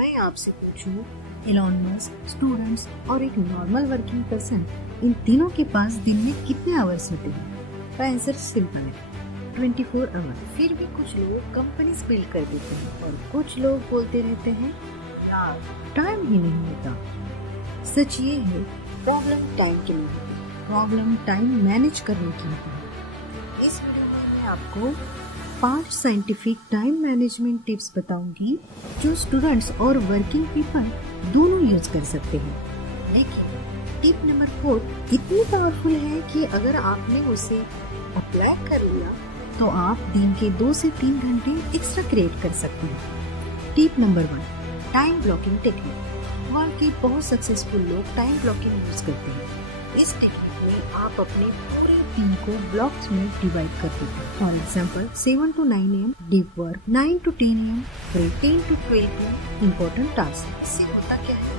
मैं आपसे पूछूं, एलॉन मस्क, स्टूडेंट्स और एक नॉर्मल वर्किंग पर्सन, इन तीनों के पास दिन में कितने आवर्स होते हैं? तो आंसर सिंपल है, 24 आवर। फिर भी कुछ लोग कंपनीज बिल्ड कर देते हैं और कुछ लोग बोलते रहते हैं यार टाइम ही नहीं होता। सच ये है, प्रॉब्लम टाइम की नहीं होती, प्रॉब्लम टाइम मैनेज करने की होती है। इस वीडियो में मैं आपको 5 साइंटिफिक टाइम मैनेजमेंट टिप्स बताऊंगी जो स्टूडेंट्स और वर्किंग पीपल दोनों यूज कर सकते हैं। लेकिन टिप नंबर 4 इतनी पावरफुल है कि अगर आपने उसे अप्लाई कर लिया तो आप दिन के 2 से 3 घंटे एक्स्ट्रा क्रिएट कर सकते हैं। Tip number 1, time blocking technique. World के बहुत सक्सेसफुल लोग टाइम ब्लॉकिंग यूज करते हैं। इस टेक्निक में आप अपने पूरे दिन को ब्लॉक्स में डिवाइड कर देते हैं। For example 7 to 9 AM deep work, 9 to 10 AM break, 10 to 12 PM important task. इससे होता क्या है,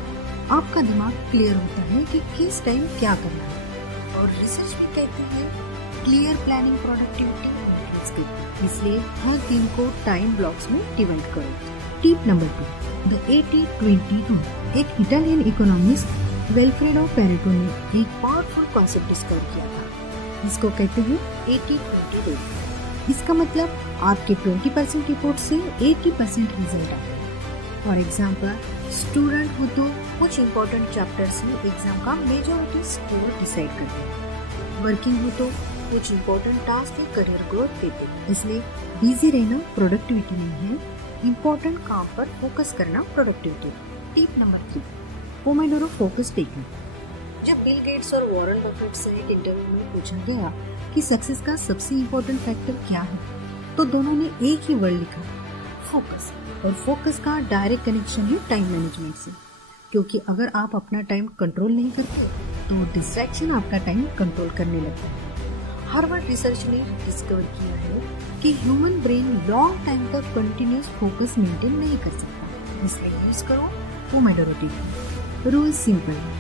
आपका दिमाग क्लियर होता है कि किस टाइम क्या करना है। और रिसर्च भी कहते हैं क्लियर प्लानिंग प्रोडक्टिविटी इंक्रीज करती है। इसलिए हर दिन को टाइम ब्लॉक्स में डिवाइड करो। Tip number 2, the 80-20 rule. एक इटालियन इकोनॉमिस्ट वेल्फ्रेडो पेरेटो ने एक पावरफुल कॉन्सेप्ट डिस्कवर किया था। इसको कहते हैं 80-20 रूल। इसका मतलब आपके 20% रिपोर्ट से 80% रिजल्ट आता है। फॉर एग्जाम्पल स्टूडेंट हो तो कुछ इम्पोर्टेंट चैप्टर्स में एग्जाम का मेजॉरिटी स्कोर डिसाइड करते हैं। वर्किंग हो तो कुछ इम्पोर्टेंट टास्क में करियर ग्रोथ देते हैं। इसलिए बिजी रहना प्रोडक्टिविटी नहीं है, इम्पोर्टेंट काम पर फोकस करना productivity. Tip number 3, Pomodoro focus technique. जब बिल गेट्स और वॉरेन बफेट से एक इंटरव्यू में पूछा गया कि सक्सेस का सबसे इम्पोर्टेंट फैक्टर क्या है, तो दोनों ने एक ही वर्ड लिखा, फोकस। और फोकस का डायरेक्ट कनेक्शन है टाइम मैनेजमेंट से, क्योंकि अगर आप अपना टाइम कंट्रोल नहीं करते तो डिस्ट्रैक्शन आपका टाइम कंट्रोल करने लगता है। हार्वर्ड रिसर्च ने डिस्कवर किया है कि ह्यूमन ब्रेन लॉन्ग टाइम तक कंटिन्यूस फोकस मेंटेन नहीं कर सकता। इसलिए यूज करो पोमोडोरो टेक्निक। रूल सिंपल है,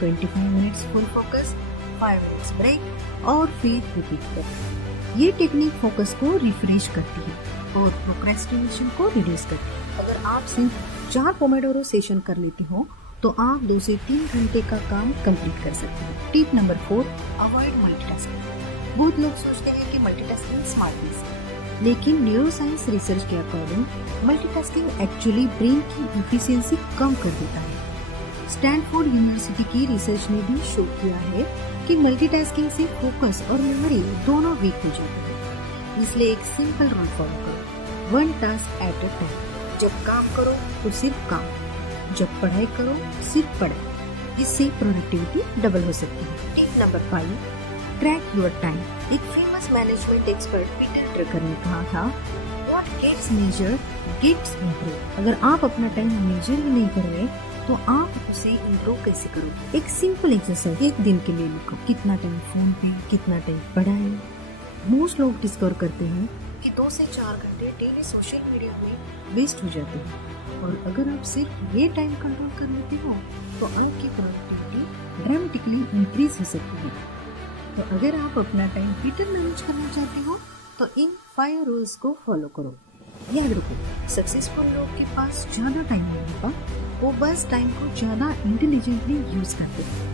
25 minutes full focus, 5 minutes break और फिर रिपीट करो। ये टेक्निक फोकस को रिफ्रेश करती है और प्रोक्रेस्टिनेशन को रिड्यूस करती है। अगर आप सिर्फ 4 पोमोडोरो सेशन कर लेते हो तो आप 2 से 3 घंटे का काम कंप्लीट कर सकते हैं। Tip number 4, avoid multitasking. बहुत लोग सोचते हैं कि मल्टीटास्किंग स्मार्टनेस है, लेकिन न्यूरोसाइंस रिसर्च के अकॉर्डिंग मल्टीटास्किंग एक्चुअली ब्रेन की एफिशिएंसी कम कर देता है। स्टैनफोर्ड यूनिवर्सिटी की रिसर्च ने भी शो किया है कि मल्टीटास्किंग से फोकस और मेमोरी दोनों वीक हो जाते हैं। इसलिए एक सिंपल रूल फॉलो करो, 1 टास्क एट अ टाइम। जब काम करो तो सिर्फ काम, जब पढ़ाई करो सिर्फ पढ़ाई। इससे प्रोडक्टिविटी डबल हो सकती है। Tip number 5, track your time. एक famous management expert Peter Drucker ने कहा था, what gets measured gets improve. अगर आप अपना टाइम मेजर ही नहीं कर रहे तो आप उसे इम्प्रूव कैसे करोगे? एक सिंपल एक्सरसाइज एक दिन के लिए लिखो, कितना टाइम फोन पे, कितना टाइम पढ़ाई। मोस्ट लोग डिस्कवर करते हैं कि 2 से 4 घंटे डेली सोशल मीडिया में वेस्ट हो जाते हैं। और अगर आप सिर्फ ये टाइम कंट्रोल कर लेते हो तो आपकी प्रोडक्टिविटी ड्रामेटिकली इंक्रीज हो सकती है। तो अगर आप अपना टाइम बेटर मैनेज करना चाहते हो तो इन 5 रूल्स को फॉलो करो। याद रखो, सक्सेसफुल लोग के पास ज्यादा टाइम नहीं होता, वो बस टाइम को ज्यादा इंटेलिजेंटली यूज करते हैं।